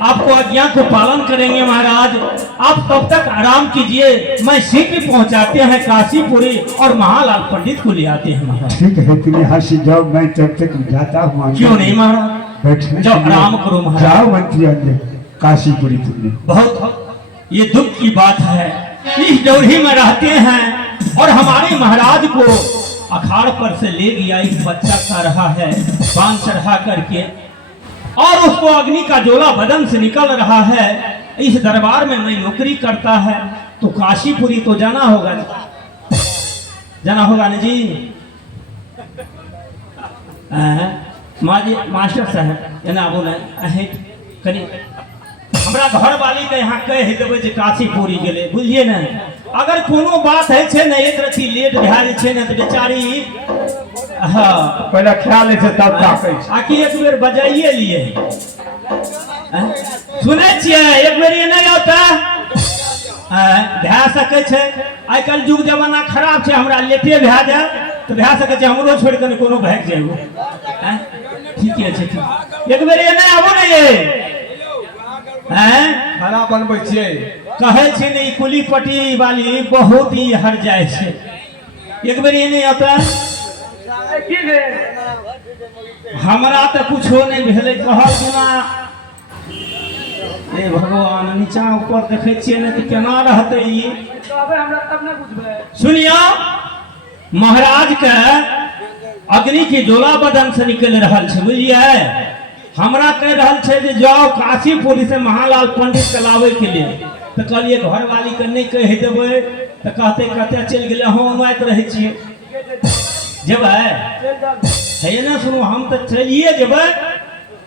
आपको आज्ञा को पालन करेंगे महाराज। आप तब तक आराम कीजिए, मैं शीघ्र पहुंचाते हैं काशीपुरी और महालाल पंडित को ले आते हैं महाराज। ठीक है, तुम यहाँ से जाओ, मैं तब तक जाता हूँ। क्यों नहीं महाराज, बैठने जाओ आराम करो महाराज। जाओ मंत्री अंदर काशीपुरी तुमने। बहुत ये दुख की बात है, इस डोरी में रहते हैं और हमारे महाराज को अखाड़ पर से ले गया एक बच्चा खा रहा है पान चढ़ा करके, और उसको अग्नि का जोला बदन से निकल रहा है। इस दरबार में मैं नौकरी करता है तो काशीपुरी तो जाना होगा, जाना होगा ना जी। मास्टर साहब एना बोला कनी हमरा घर वाली के यहाँ कह देबै जे काशीपुरी गेले, बुझलिए ना। अगर कोनो बात है छे ना एक रती लेट भए छे ना तो बेचारी हाँ पहले ख्याल है तब ताकै छै। आकि एक बेर बजाइए लिए सुने छियै, एक बेर ये नहीं होता भए सकै छै। आइ काल्हि युग जमाना खराब छै, हमरा लेटे भए जाए तो भए सकै छै हमरो छोड़ के कोनो भाग जाए। ठीके छै, ठीक एक बेर ये नहीं आबो ना ये खाना बनबै छियै, कहै छै ने कुली पट्टी वाली बहुत ही हर जाए छै। एक बेर ये नहीं होता हमरा तो कुछो नहीं भेले, कहल बिना ए भगवान नीचा ऊपर देखे छियै ने तो केना रहते ई सुनियो। महाराज के अग्नि के जोला बदन से निकल रहा है, बुझलिए। हमरा कह रहा है जे जाओ काशीपुरी से महालाल पंडित के लावे के लिए, तो कहलिए घर वाली के नहीं कह देवे तो कहते कहते चल गए हम ओनाइत रहे छियै। जब है ना सुनो, हम तो चलिए जब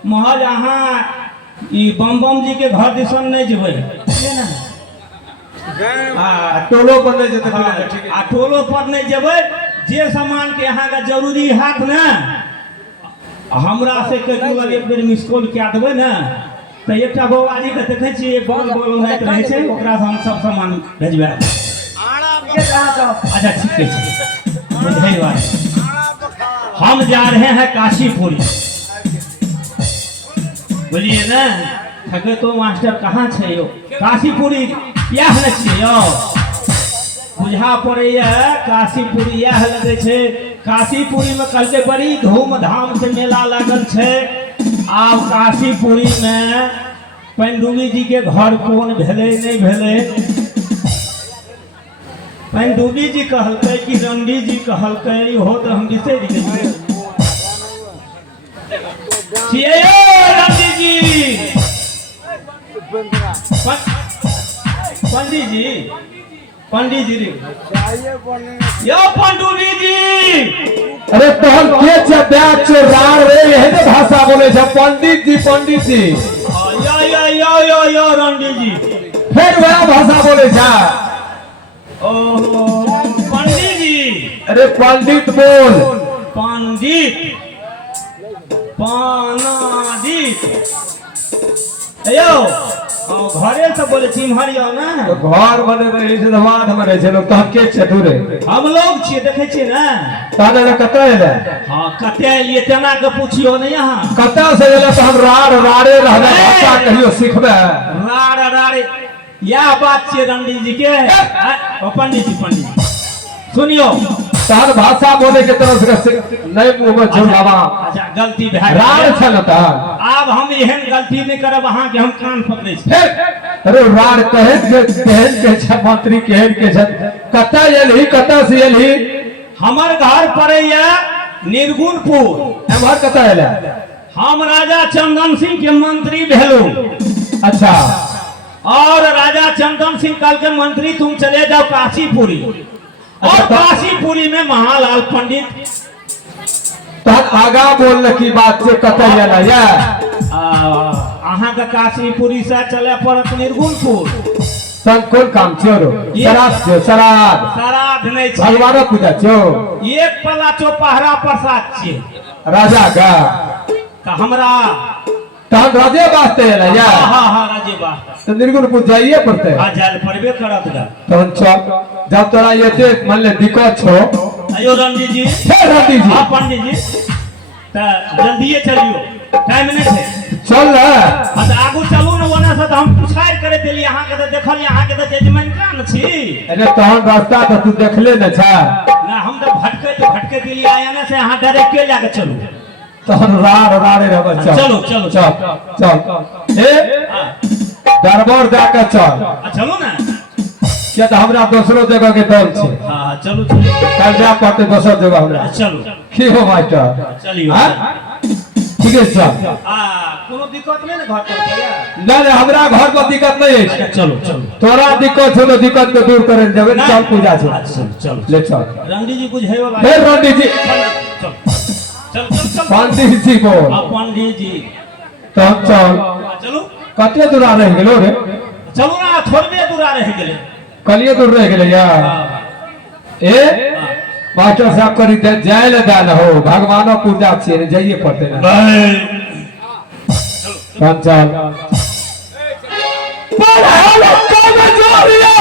महज अहाँ बम बम जी के घर दिसन नहीं जेबै टोलो पर नहीं जेतै, आ टोलो पर नहीं जेबै। जे सामान के यहाँ का जरूरी हाथ ना हमरा से कहियो एक बेर मिस कॉल क्या देबै ना तो एक बौआजी के देखे छियै बॉल बॉल नहीं रहे छै, ओकरा से हम सब सामान भेजबै। अच्छा ठीक है, धन्यवाद। हम जा रहे हैं काशीपुरी, बोलिए ना। ठगे तो मास्टर कहाँ छे यो, काशीपुरी यह न छियै यो, बुझा पड़ैया काशीपुरी यह लगे छे। काशीपुरी में कल के बड़ी धूमधाम से मेला लगल छे। आब काशीपुरी में पंडुबी जी के घर कौन भेले नहीं भेले, पंडुबी जी कहलकै कि रंडी जी कहलकै, हो तो हम बिसरि गेलियै। रंडी जी पंडित जी, पंडित जी यो पंडुबी जी, अरे तोहन के छ बैच छ रार रे, यही तो भाषा बोले छ पंडित जी पंडित जी। यो रंडी जी फिर वह भाषा बोले छ। ओहो पंडित जी, अरे पंडित बोल, पंडित पानादित यो घरे से बोले चिम्हरिया ना, तो घर बने रहे छै धमाद में रहे छै लोग, तो के छ दूरे हम लोग छियै देखे छियै ना। ताने ने कतै एले? हां कते एलिए तेना के पूछियो ने, यहाँ कतै से एले तो हम रार रारे रहबे, भाषा कहियो सिखबे। रार रारे यह बात छियै रंडी जी के। पंडित जी सुनियो, तहन भाषा बोले के तरह से नहीं मुंह में झुलावा। अच्छा गलती भए रार गेल, छ न त आब हम एहन गलती नहीं करब अहाँ के हम कान पकड़े छी। अरे रार कहन के छ मंत्री कहन के छ, कतै एलही कतै से एलही? हमर घर पड़ैया निर्गुणपुर। एमहर कतै एले? हम राजा चंदन सिंह के मंत्री भेलू। अच्छा, और राजा चंदन सिंह कल के मंत्री तुम चले जाओ काशीपुरी, और काशीपुरी में महालाल पंडित। तहन आगा बोल की बात से कतै एला या? अहाँ के काशीपुरी से चले पड़त निर्गुणपुर। तहन कोन काम छियो? श्राद्ध छियो? श्राद्ध नहीं छै, भगवान पूजा छियो? एक पल्ला चौपहरा प्रसाद छियै राजा का। तो हमरा तहन राजे वास्ते एला या? हाँ राजे वास्ते तो निर्गुणपुर जाइए पड़ते। जाल पड़बे करत गा। तहन चल, जब तोरा ये देख मान ले दिक्कत छो। अयो रंडी जी, रंडी जी, हाँ पंडित जी, तो जल्दी चलियो, टाइम नहीं है। चल ना, आगू चलू ना, करे दिली यहाँ के तो देखल यहाँ के तो जजमान का न छी अरे तोहन रास्ता तो तू देखले न छा ना हम तो भटके दिली आया ने से यहाँ डायरेक्ट के लाके चलू तोहन राड़े रहब चल चलो चलो चल ए दरबार जाके चल चलो ना क्या तो हमरा दूसरो जगह के दौड़ छे हाँ चलो चलो कल जा पड़ते दूसर जगह हमरा चलो की हो मास्टर चलियो ठीक है चल कोनो दिक्कत नहीं ना घर पर या नहीं हमरा घर पर दिक्कत नहीं है चलो चलो तोरा दिक्कत हो तो दिक्कत को दूर करे जब चल पूजा से चलो ले चल रंडी जी कुछ है वाला हे रंडी जी चल चल चल पंडित जी बोल पंडित जी तो चल चलो कते दूर आ रह गेलो रे चलो ना थोड़े दूर आ रह गेले कलिए दूर रह गेले या ए मास्टर साहब करी दे जाए ले दान हो भगवानो पूजा छे जाइए पड़ते ना चल पढ़ावा काम जोरियो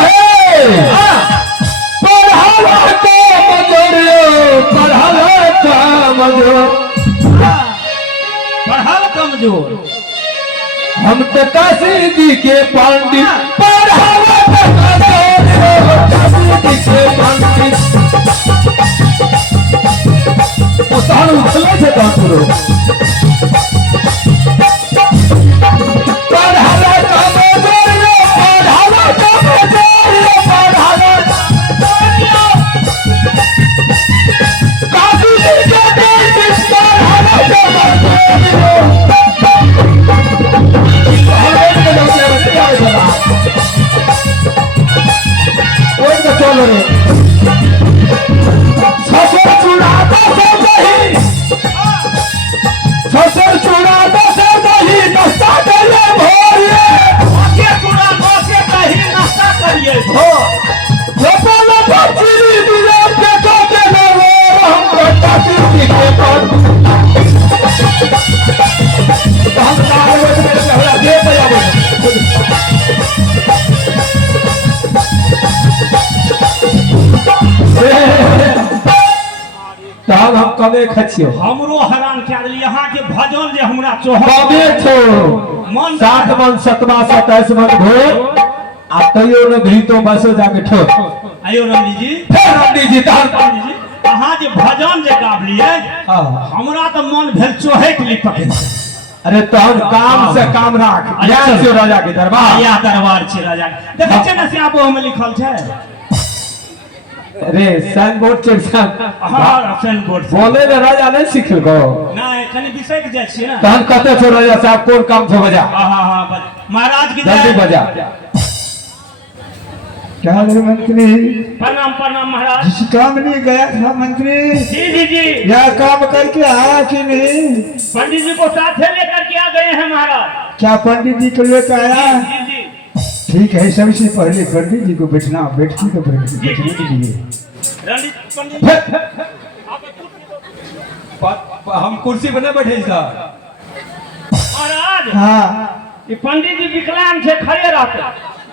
हे पढ़ावा काम जोरियो पढ़ावा काम जोर पढ़ाल कमजोर हम तो काशी जी के पंडित पढ़ावा काम जोरियो काशी जी के पंडित ओ तारू चले से तारू पढ़ावा काम जोरियो पढ़ावा काम जोरियो पढ़ावा काशी जी के पंडित पढ़ावा काम जोरियो चलो रे ससुर चुराता से नहीं ससुर चुराता से नहीं नाश्ता करिए भोरे ओके चूड़ा ओके कहीं नाश्ता करिए लोपा लोपा चीनी दिया पेटो के लोगो हम बेटा की के पास हम सारे बच्चे हमरा दे दे तब हम कबे खचियो हमरो हैरान कए देली यहाँ के भजन जे हमरा चोहर कबे छो मन 7 मन 7वां 27 मन भोर आ तैयो न भी तो बसो जाके ठो आयो रंडी जी फिर रंडी जी तार रंडी जी अहाँ जे भजन जे गाबलिए हमरा तो मन भेल चोहैट ली पकड़ अरे तोहन काम से काम राख या से राजा के दरबार या दरबार छै राजा देखै छै ने से आबो हम लिखल छै अरे साइन बोर्ड चेक हां साइन बोर्ड बोले ने राजा नहीं सिखल गो नहीं कनी बिसैक जाय छी ना तहन कते छो राजा साहब कोन काम छो बजा हां हां महाराज की जल्दी जय बजा क्या रे मंत्री प्रणाम महाराज जिस काम लिए गया था मंत्री जी यह काम करके आया कि नहीं? पंडित जी को साथ लेकर के आ गए हैं महाराज क्या पंडित जी को लेकर आया? जी ठीक है, सबसे पहले पंडित जी को बैठने तो बैठने दीजिए। रणजीत पंडित हम कुर्सी पर नहीं बैठे सर महाराज हाँ ये पंडित जी विकलांग छे खड़े रहते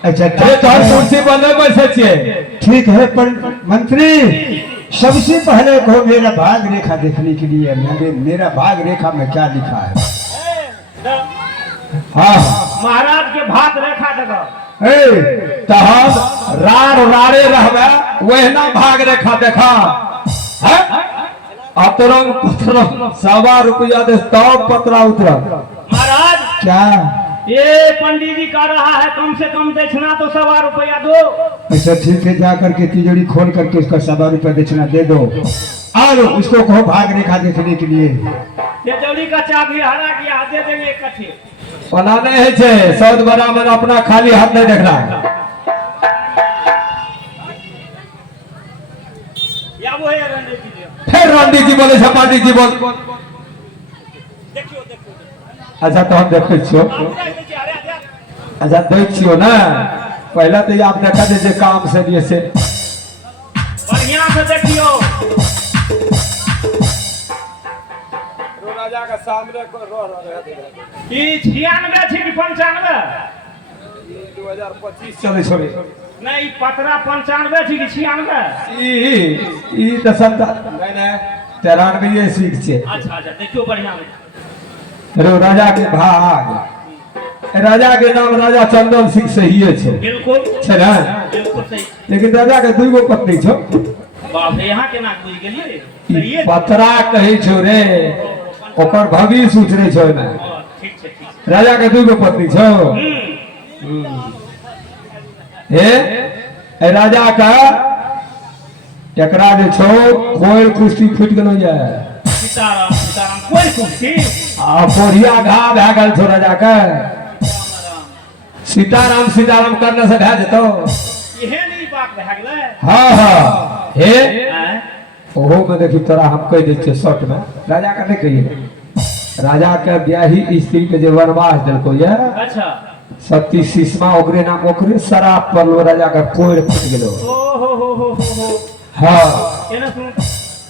अच्छा अरे तोहर कुर्सी पर नहीं बैठे छिए ठीक है मंत्री, सबसे पहले को मेरा भाग रेखा देखने के लिए मेरा भाग रेखा में क्या लिखा है? हाँ महाराज के भात रेखा देखो तहन राड़े रहबे वहना भाग रेखा देखा अतरंग पतरंग 1.25 रुपया दे तब पतरा उतरा। महाराज क्या ये पंडित जी का रहा है कम से कम दक्षिणा तो 1.25 रुपया दो। ऐसा ठीक है, जा करके तिजोरी खोल करके उसका 1.25 रुपया दक्षिणा दे दो और उसको कहो भाग रेखा देखने के लिए। तिजोरी का चाबी हरा गया दे देंगे इकट्ठे। पता नहीं है छे सौद बड़ा में अपना खाली हाथ नहीं देखना है। या वो है रणजीत जी। फिर रणजीत जी बोले पंडित जी बोल देखियो अच्छा तो हम देखे छियो अच्छा देख छियो ना पहले तो आप देखा दे काम से लिए से बढ़िया से देखियो राजा का सामने को ई 96 छी कि 95 2025 चले छोड़े नहीं पतरा 95 छी कि 96 ई तो संता नहीं नहीं 93 सीख छे। अच्छा देखियो बढ़िया में रो राजा के भाग राजा के नाम राजा चंदन सिंह सही छे बिल्कुल छै ना बिल्कुल सही। लेकिन राजा के दुगो पत्नी छो बाप रे यहाँ केना बुझ गेलिए ई सहिए पतरा कहै छो रे ओकर भविष्य उतरे छो ना ठीक छै ठीक छै। राजा के दुगो पत्नी छो ए राजा का एकरा जे छो कोई कुश्ती फुट गेलो ये सीताराम सीताराम कोई कुर्सी आ पोरिया घा भए गेल छो राजा के सीताराम सीताराम करने से भए जेतो इहे नहीं बात भए गेलै। हाँ हे आँय? ओहो में देखी तोरा हम कह दै छियै शॉर्ट में राजा का नहीं कहिए राजा के ब्याही स्त्री के जे वनवास देलको ये अच्छा सती सीसमा ओकरे नाम ओकरे शराब पड़लो राजा के कोर फुट गेलो ओ हो हाँ केना सुन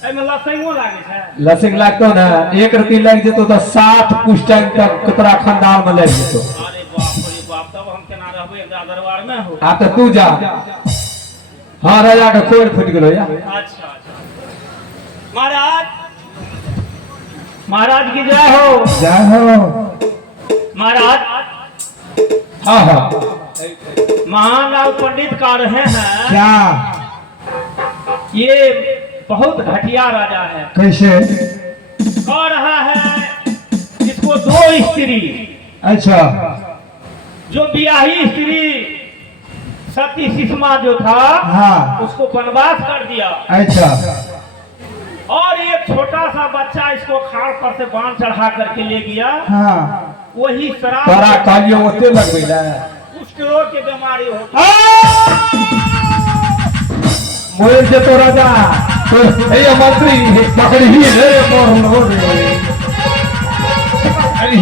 एमे लसैमो लागे छै लसिंग लागतो ना एक रती लग जेतो तो 60 पुष्टाइन तक तोरा खानदान में लग जेतो अरे बाप तब हम केना रहबै एकरा दरबार में हो। आ तो तू जा हाँ राजा के कोर फुट गेलो या अच्छा अच्छा महाराज महाराज की जय हो जाओ महाराज। हाँ हाँ महाराज पंडित का रहे हैं क्या ये बहुत घटिया राजा है। कैसे कह रहा है इसको 2 स्त्री अच्छा जो ब्याही स्त्री सती सीसमा जो था हाँ उसको वनवास कर दिया अच्छा और एक छोटा सा बच्चा इसको खाड़ पर से बांध चढ़ा करके ले गया। हाँ वही तोरा शराब कालियो ओते लगबै ला कुष्ठ रोग की बीमारी हो मोर जे तो राजा तो ए मंत्री पकड़ी ही रे मोर हो रे अरे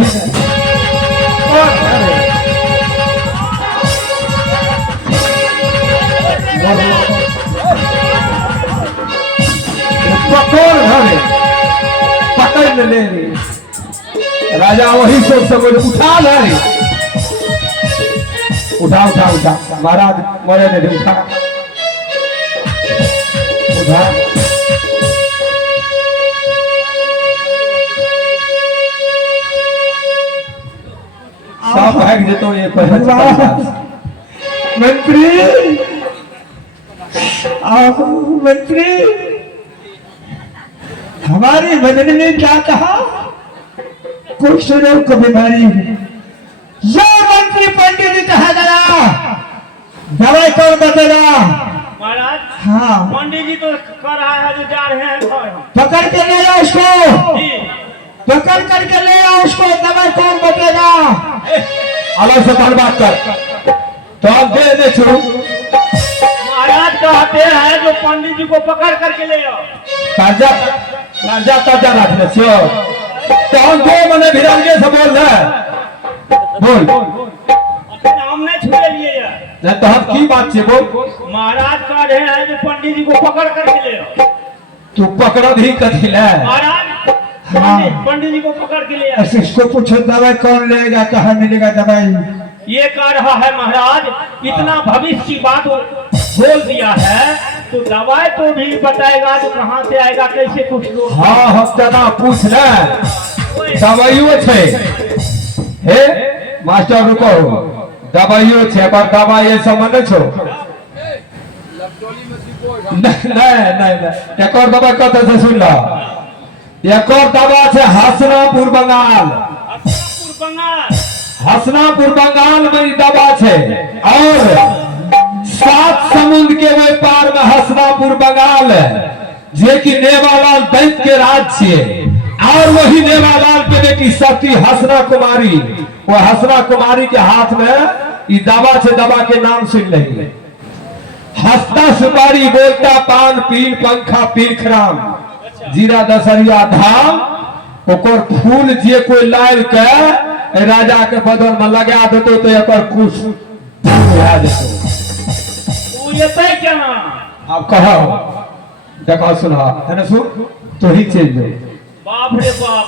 पकड़ घरे पकड़ ले रे राजा वही सोच समझ उठा ले रे उठा उठा उठा महाराज मोरे ने उठा उठा सब भाग जेतो ये मंत्री आओ मंत्री हमारे बदन में क्या कहा कुछ रोग की बीमारी है जो मंत्री पंडित जी कहा गया दवाई कौन बतेगा महाराज हाँ पंडित जी तो कर रहा है जो जा रहे हैं घर हम। पकड़ के ले आओ उसको जी पकड़ करके ले आओ उसको दवाई कौन बतेगा अलग से बात कर तो अब दे छोड़ू महाराज कहते हैं जो पंडित जी को पकड़ करके ले आओ। कर्जा ताजा रखने छो तो हम दो मने भिरंगे से बोल रहे बोल अपने नाम नहीं छुए लिए यार। नहीं तो हम की बात छे बोल महाराज कह रहे हैं जो पंडित जी को पकड़ करके ले आओ। तू पकड़ भी कथी ले महाराज हाँ। पंडित जी को पकड़ के ले आओ। ऐसे इसको पूछो दवाई कौन लेगा कहाँ मिलेगा दवाई ये कह रहा है महाराज इतना भविष्य की बात बोल दिया है तो दवाई तो भी बताएगा जो कहाँ से आएगा कैसे कुछ लोग। हाँ हम तना पूछ ले दवाइयो छे हे मास्टर रुको दवाइयो छे पर दवाई ऐसा मन छो नहीं एक और दवा कहते से सुन लो एक और दवा छे हसनापुर बंगाल बंगाल हसनापुर बंगाल में ई दवा छे और 7 समुद्र के वे पार में हसनापुर बंगाल जे कि नेवालाल दैत्य के राज छे और वही नेवालाल के बेटी सती हसना कुमारी वो हसना कुमारी के हाथ में ई दवा छे दवा के नाम सुन लेंगे हंसता सुपारी बोलता पान पीन पंखा पीन खराम जीरा दसरिया धाम ओकर फूल जे कोई लाल के राजा के बदन में लगा देतो तो एकर कुछ दूर भए जेतो वो ये केना अब कहो देखो सुना है ना सुन तो ही चेंज हो बाप रे बाप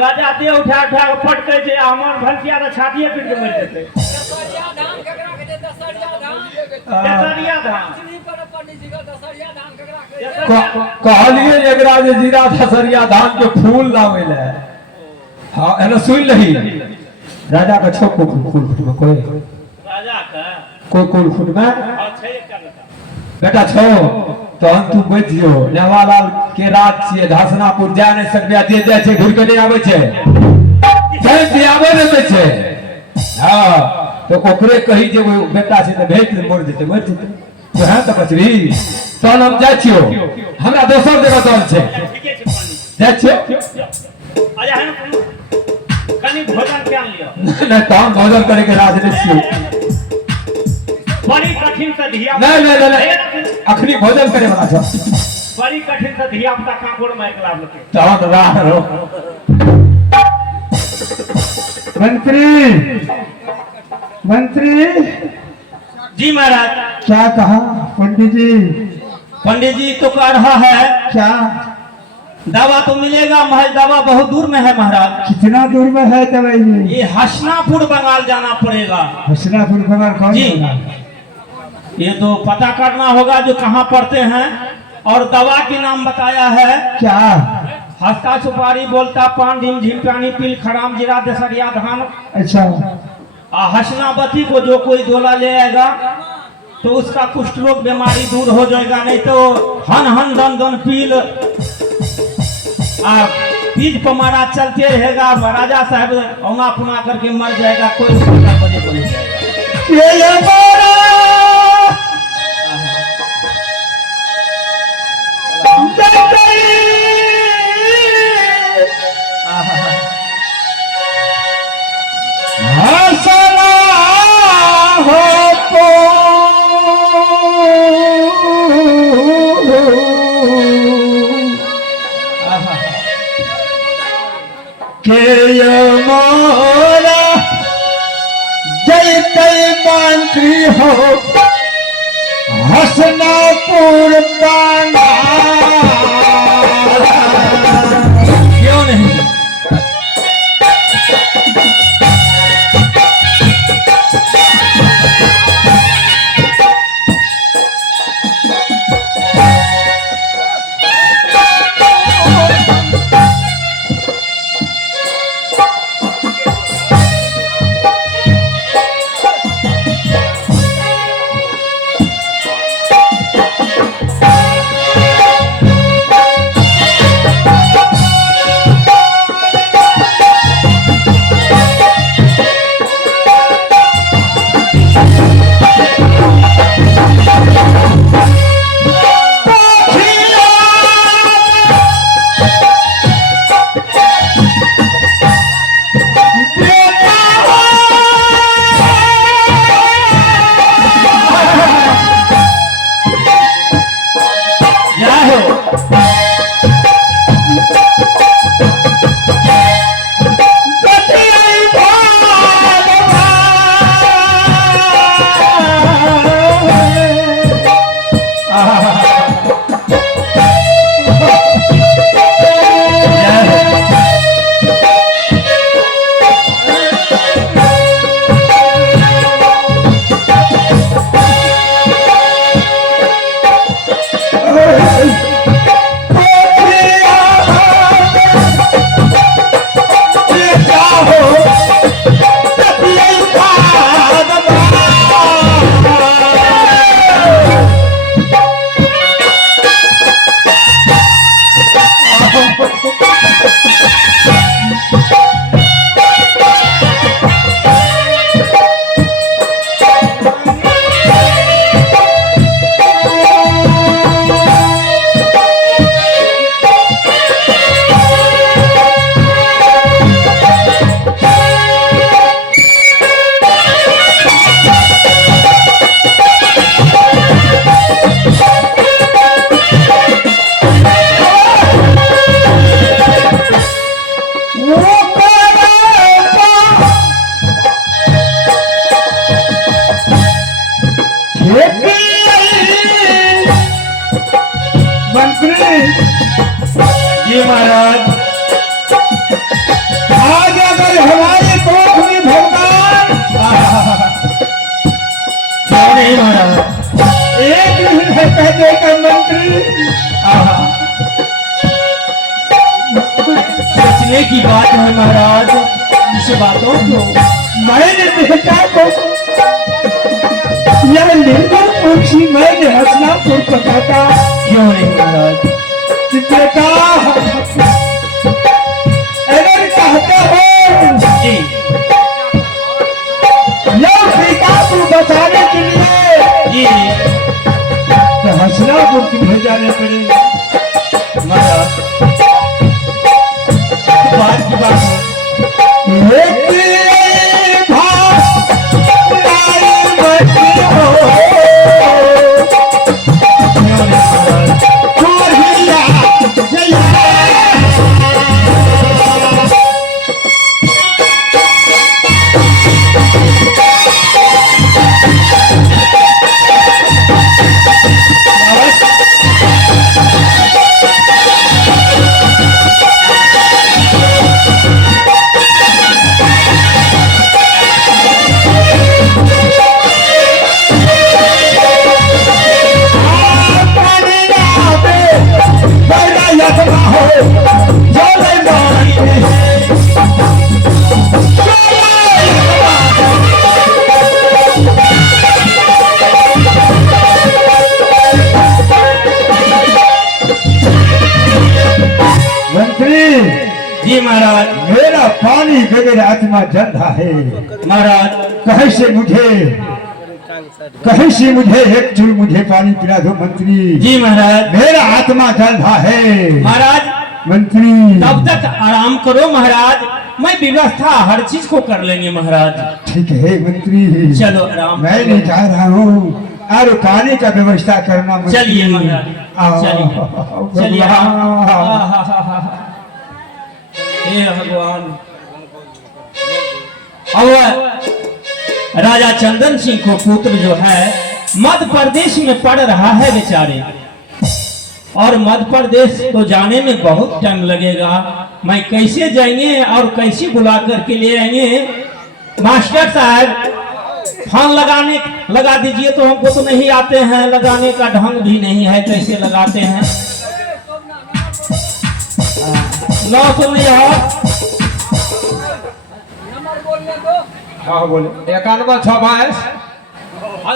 राजा दे उठा उठा के फटके छे हमर भलसिया त छातीए पीट के मर जेते। दसरिया धान ककरा के दे दसरिया धान दसरिया धाम श्री पर पंडित जी का दसरिया धान ककरा के दे कहलिए एकरा जे जीरा दसरिया धान के फूल लावे ले हां है ना सुन लही राजा का छो को कुल फुट में कोई राजा का कोई कुल फुट में और छे एक का बेटा बेटा छो तो हम तू बुझियो नेवालाल के राज छिए घासनापुर जा नहीं सकबे दे दे छै घुर के नहीं आवे छै छै दियावे नहीं छै हां तो ओकरे कही जे वो बेटा छै त भेट मोड़ देते मर जेते तो हां त बचरी तहन हम जा छियो हमरा दोसर जगह तहन छै ठीके छै पंडित जा छियो आजा है ना कनी भोजन के आन लियो नहीं तहन भोजन करे के राज नहीं छियो बड़ी कठिन से धिया नहीं अखनी भोजन करे वाला छ बड़ी कठिन से धिया पुता कांकोड़ में एकला लके तहन राह रो मंत्री जी महाराज क्या कहा पंडित जी? पंडित जी तो कह रहा है क्या दवा तो मिलेगा महज दवा बहुत दूर में है महाराज कितना दूर में है दवाई? ये हसनापुर बंगाल जाना पड़ेगा हसनापुर बंगाल कौन जी होगा? ये तो पता करना होगा जो कहाँ पड़ते हैं और दवा के नाम बताया है क्या? हस्ता सुपारी बोलता पान ढीम झीम पानी पील खराम जीरा दसरिया धान अच्छा हसनावती को जो कोई दोला ले आएगा तो उसका कुष्ठ रोग बीमारी दूर हो जाएगा नहीं तो हन हन दन दन पील पीज पमारा चलते रहेगा राजा साहब औना पुना करके मर जाएगा कोई बजे को नहीं जाएगा ये हमारा हसना हो तो के मोरा जय मंत्री हो हसनापुर क्यों नहीं जी महाराज आज अगर हमारे कोख में भगवान क्यों नहीं महाराज एक नहीं है कहते का मंत्री सोचने की बात है महाराज इस बातों को मैंने बेटा को यह निर्मल पूछी मैंने हसनापुर पकाता क्यों नहीं महाराज? कि बेटा अगर कहते हो जी यह बेटा को बचाने के लिए जी तो हसनापुर की भेजाने पड़ेगा। महाराज बात की बात है। जी महाराज, मेरा पानी बगैर आत्मा जल रहा है महाराज कहीं से मुझे एक चूल मुझे पानी पिला दो मंत्री। जी महाराज, मेरा आत्मा जल रहा है महाराज मंत्री। तब तक आराम करो महाराज, मैं व्यवस्था हर चीज को कर लेंगे महाराज। ठीक है मंत्री, चलो आराम मैं नहीं जा रहा हूँ और पानी का व्यवस्था करना मंत्री। चलिए महाराज, चलिए हे भगवान। और राजा चंदन सिंह को पुत्र जो है मध्य प्रदेश में पढ़ रहा है बेचारे, और मध्य प्रदेश तो जाने में बहुत टाइम लगेगा। मैं कैसे जाएंगे और कैसे बुला करके ले आएंगे? मास्टर साहब फोन लगा दीजिए, तो हमको तो नहीं आते हैं, लगाने का ढंग भी नहीं है, कैसे लगाते हैं? लो सुन लिया। नंबर बोलने दो। हाँ बोले 91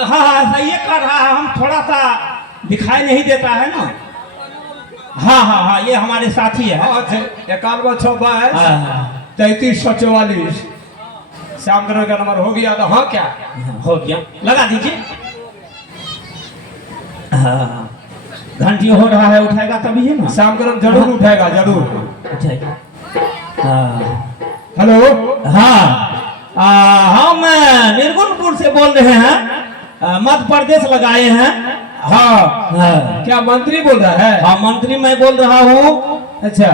हाँ सही कर रहा है, हम थोड़ा सा दिखाई नहीं देता है ना। हाँ ये हमारे साथी है। 91 हाँ, 3344 श्याम करण का नंबर हो गया तो हाँ क्या हो गया, लगा दीजिए। हाँ घंटी हो रहा है, उठाएगा तभी है ना। श्याम करण जरूर उठाएगा, जरूर उठाएगा। हाँ हेलो, हाँ हम निर्गुणपुर से बोल रहे हैं, मध्य प्रदेश लगाए हैं। हाँ क्या मंत्री बोल रहा है? हाँ मंत्री मैं बोल रहा हूँ। अच्छा,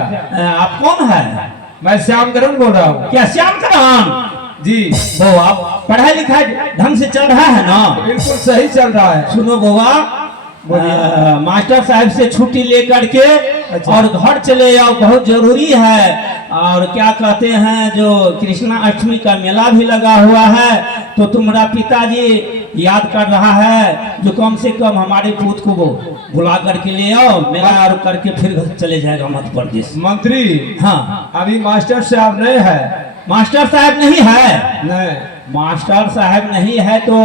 आप कौन है? मैं श्याम करण बोल रहा हूँ। क्या श्याम करण जी, वो आप पढ़ाई लिखाई ढंग से चल रहा है ना? बिल्कुल सही चल रहा है। सुनो बुआ, मास्टर साहब से छुट्टी लेकर के और घर चले आओ, बहुत जरूरी है। और क्या कहते हैं, जो कृष्णा अष्टमी का मेला भी लगा हुआ है, तो तुम्हारा पिताजी याद कर रहा है, जो कम से कम हमारे पूत को वो बुला करके ले आओ, मेला और करके फिर घर चले जाएगा मध्य प्रदेश। मंत्री, हाँ अभी मास्टर साहब नहीं है। मास्टर साहब नहीं है? नहीं, मास्टर साहब नहीं है तो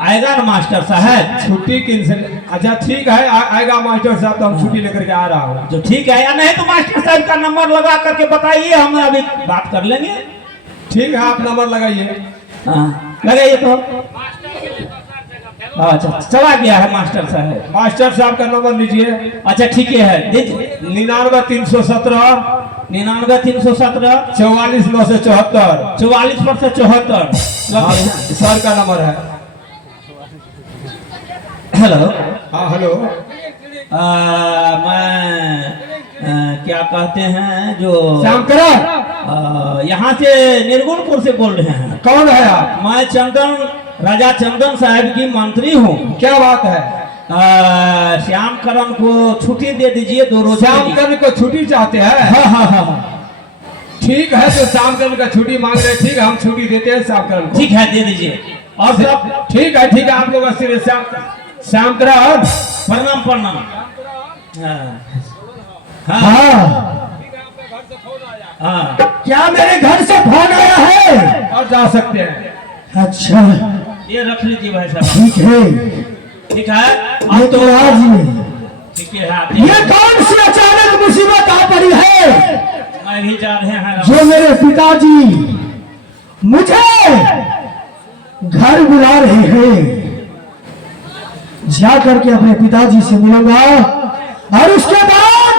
आएगा ना मास्टर साहब? छुट्टी किन से? अच्छा ठीक है, आएगा मास्टर साहब, तो हम छुट्टी लेकर के आ रहा हूँ। जो ठीक है, या नहीं तो मास्टर साहब का नंबर लगा करके बताइए, हम अभी बात कर लेंगे। ठीक है, आप नंबर लगाइए। हाँ लगाइए तो। अच्छा चला गया है मास्टर साहब। मास्टर साहब का नंबर लीजिए। अच्छा ठीक है, दीजिए। 99 99 317 44 974 44 पर से 74। सर का नंबर है। हेलो, हाँ हेलो, मैं क्या कहते हैं, जो श्याम करण यहाँ से निर्गुणपुर से बोल रहे हैं। कौन है आप? मैं चंदन, राजा चंदन साहब की मंत्री हूँ। क्या बात है? श्याम करण को छुट्टी दे दीजिए 2 रोज। श्याम करण को छुट्टी चाहते हैं? हाँ। ठीक है, तो श्याम करण का छुट्टी मांग रहे हैं। ठीक है, हम छुट्टी देते हैं श्याम करण को। ठीक है, दे दीजिए। और सब ठीक है, आप लोग श्याम करण प्रणाम। हाँ। क्या मेरे घर से फोन आया है? और जा सकते हैं। अच्छा ये रख लीजिए भाई साहब। ठीक है। ठीक है ये अब तो तो आज ठीक है हाँ, ये कौन सी अचानक मुसीबत आ पड़ी है मैं भी जा रहे हैं जो मेरे पिताजी मुझे घर बुला रहे हैं। जा करके अपने पिताजी से मिलूंगा और उसके बाद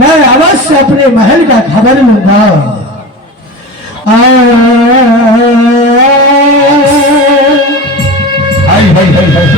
मैं अवश्य अपने महल का खबर लूंगा। हाय हाय हाय हाय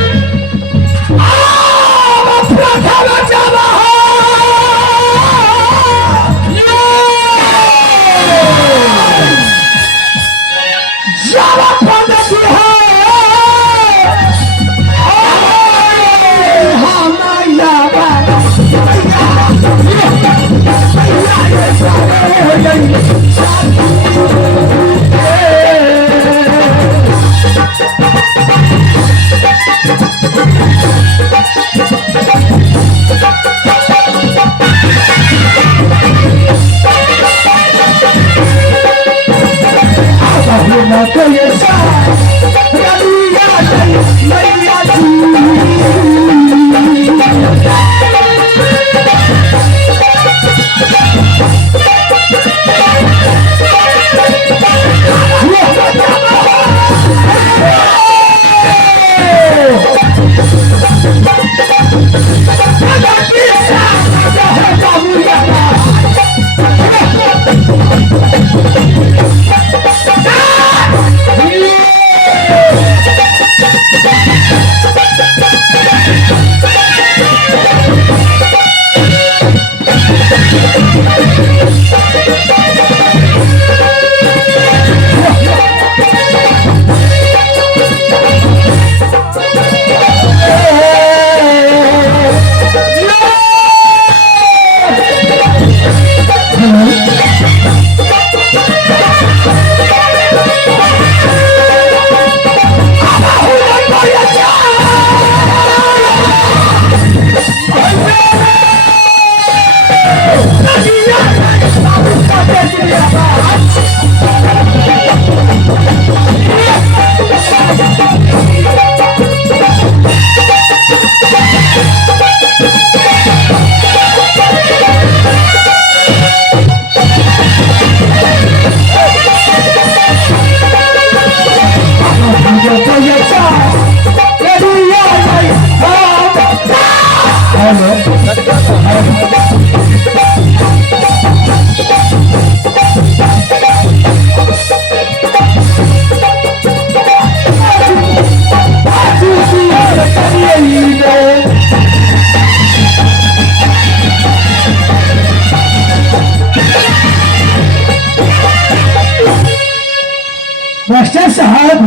मास्टर साहब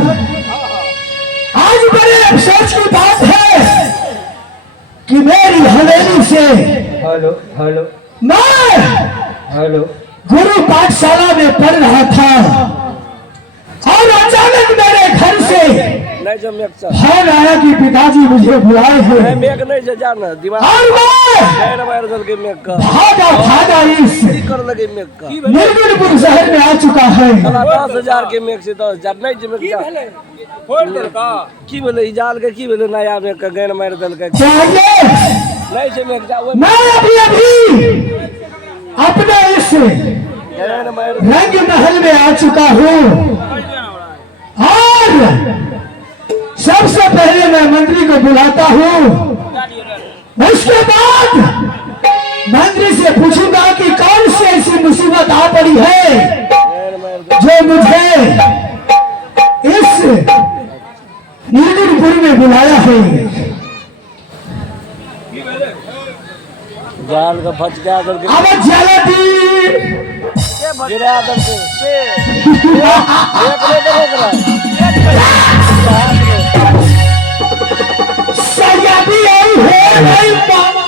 आज बड़े अफसोस की बात है कि मेरी हवेली से हेलो हेलो मैं हेलो गुरु पाठशाला में पढ़ रहा था और अचानक मेरे घर से नहीं जो मेक सर फोन आया कि पिताजी मुझे बुलाए मैं हैं मेक नहीं जे जाना दिमाग और मैं गैर मार दल के मेक का भागा इस की कर लगे मेक का निर्गुणपुर शहर में आ चुका है। 10,000 के मेक से 10,000 नहीं जे मेक जा फोड़ दल का की बोले इजाल के की बोले नया मेक का गैर मार दल का चाहिए नहीं जे मेक जा वो मैं अभी अपने इस गैर मार रंग महल में आ चुका हूँ और सबसे पहले मैं मंत्री को बुलाता हूँ। उसके बाद मंत्री से पूछूंगा कि कौन सी ऐसी मुसीबत आ पड़ी है जो मुझे इस निर्गुणपुर में बुलाया है। जाल का फच गया दल के अब जल्दी गिरा दल के एक ले करो सयाबी आई है नहीं मामा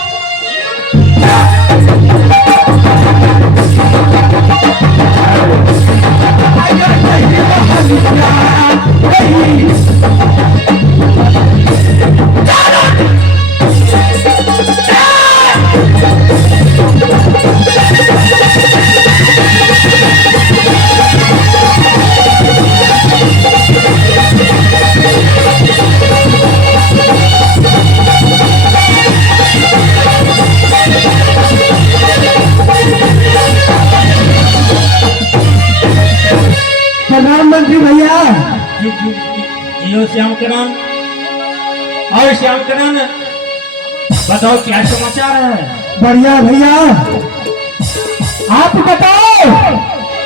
भैया। जियो श्यामकरण। और श्यामकरण बताओ क्या समाचार है? बढ़िया भैया, आप बताओ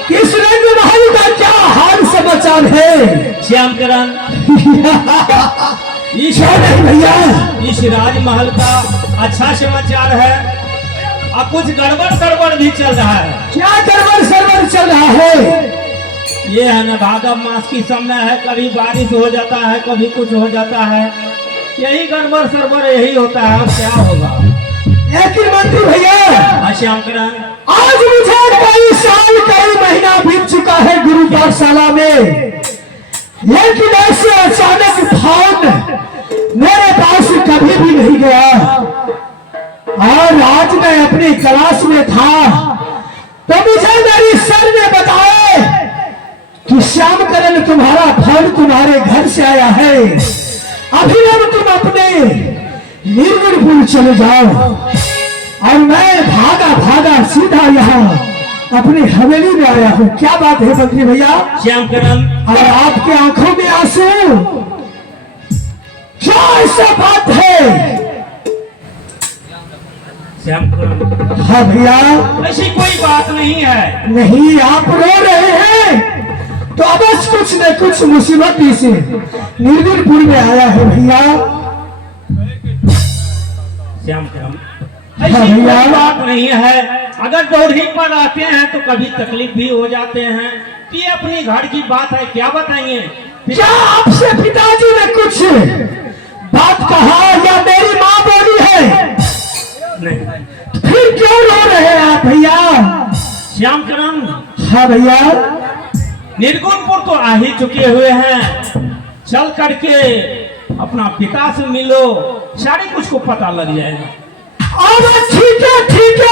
किस रंग महल का क्या हाल समाचार है? श्यामकरण नहीं भैया, इस राजमहल का अच्छा समाचार है और कुछ गड़बड़ सड़बड़ भी चल रहा है। क्या गड़बड़ सड़बड़ चल रहा है? ये है ना, भादव मास की समय है, कभी बारिश हो जाता है, कभी कुछ हो जाता है, यही गड़बड़ सड़बड़ यही होता है, और क्या होगा? लेकिन मंत्री भैया, श्यामकरण आज मुझे कई साल कई महीना बीत चुका है गुरु पाठशाला में, लेकिन ऐसे अचानक फोन मेरे पास कभी भी नहीं गया। और आज मैं अपनी क्लास में था तो मुझे मेरी सर ने बताया कि श्यामकरण तुम्हारा फोन तुम्हारे घर से आया है, अभी अब तुम अपने निर्गुणपुर चले जाओ। और मैं भागा भागा सीधा यहाँ अपनी हवेली में आया हूँ। क्या बात है मंत्री भैया? श्यामकरण और आपके आंखों में आंसू, क्या ऐसा बात है? श्यामकरण हाँ भैया, ऐसी कोई बात नहीं है। नहीं, आप रो रहे हैं तो अवश्य कुछ न कुछ मुसीबत से निर्गुणपुर में आया है भैया। श्यामकरण हाँ ऐसी कोई भैया। बात नहीं है। अगर दौड़ी पर आते हैं तो कभी तकलीफ भी हो जाते हैं। ये अपनी घर की बात है, क्या बताइए? क्या आपसे पिताजी ने कुछ बात कहा या मेरी माँ बोली है? नहीं। फिर क्यों रो रहे हैं आप भैया? श्यामकरण हाँ भैया, निर्गुणपुर तो आ ही चुके हुए हैं, चल करके अपना पिता से मिलो, सारे कुछ को पता लग जाएगा। अब ठीक है, ठीक है।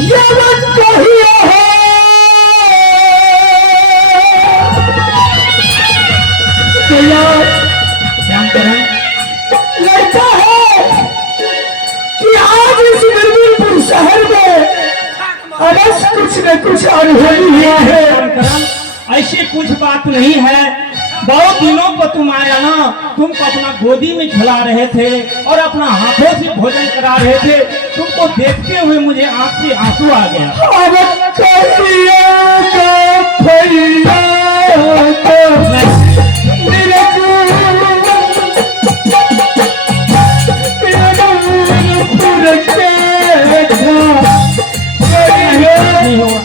ये मत कहिए है भैया, श्यामकरण लगता है कि आज इस निर्गुणपुर शहर में अवश्य कुछ न कुछ अनहोनी हुआ है। श्यामकरण ऐसी कुछ बात नहीं है। बहुत दिनों पर तुम आया ना, तुमको अपना गोदी में खिला रहे थे और अपना हाथों से भोजन करा रहे थे। तुमको देखते हुए मुझे आंख से आंसू आ गया। अब कहिए तो भैया तो नहीं हुआ।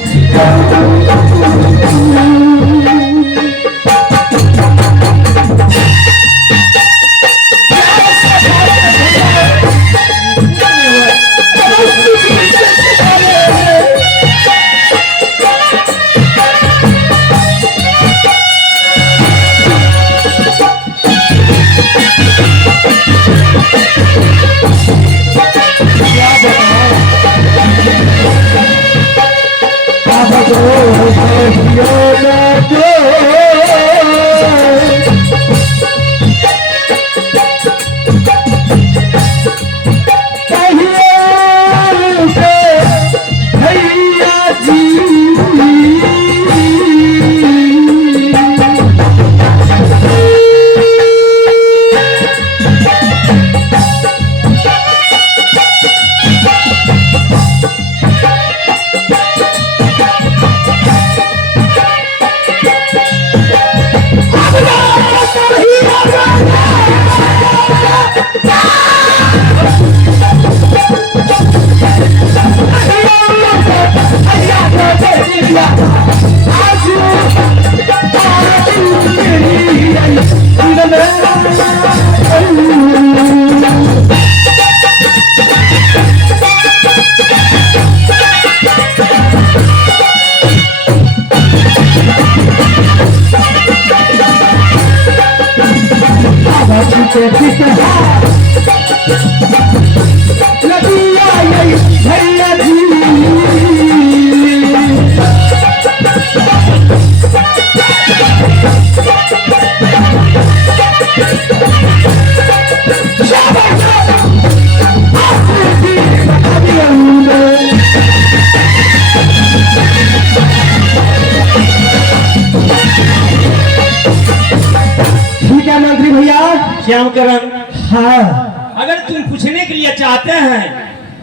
हाँ अगर तुम पूछने के लिए चाहते हैं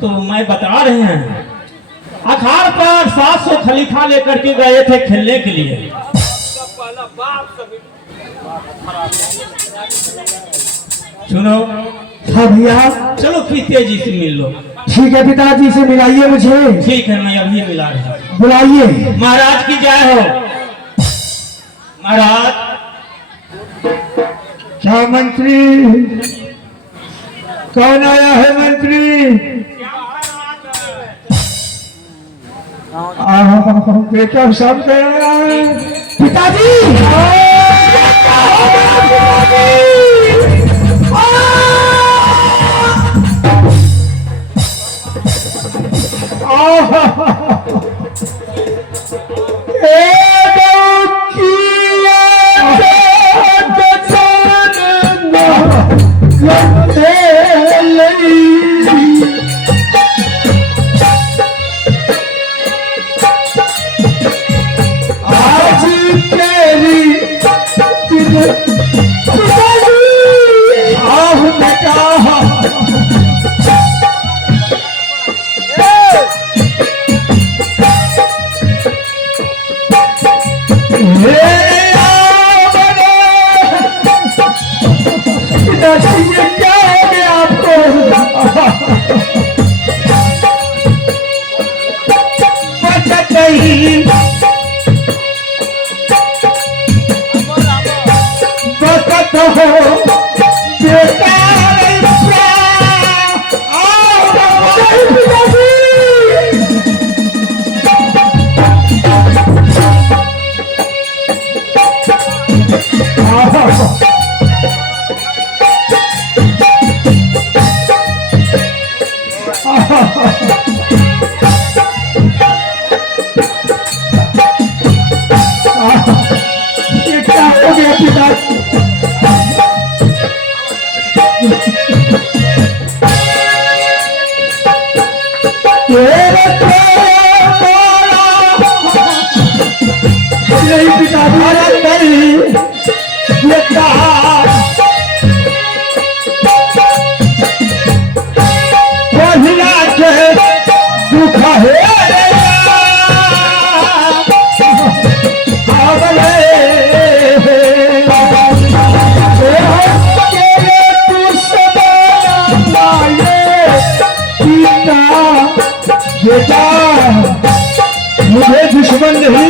तो मैं बता रहे हैं। अखाड़ पर 700 खलीफा लेकर के गए थे खेलने के लिए। सुनो, हाँ भैया, चलो फिर तेजी से मिल लो। ठीक है पिताजी से मिलाइए मुझे। ठीक है, मैं अभी मिला रहा हूं। बुलाइए। महाराज की जय हो। महाराज, क्या मंत्री, कौन आया है मंत्री? बेटा सब गया है। पिताजी, ये क्या हो गया आपको? बचत नहीं, बचत हो बेटा ये क्या हो गया पिताजी? नहीं पिताजी, ये पहिला के दुख है बेटा, मुझे दुश्मन नहीं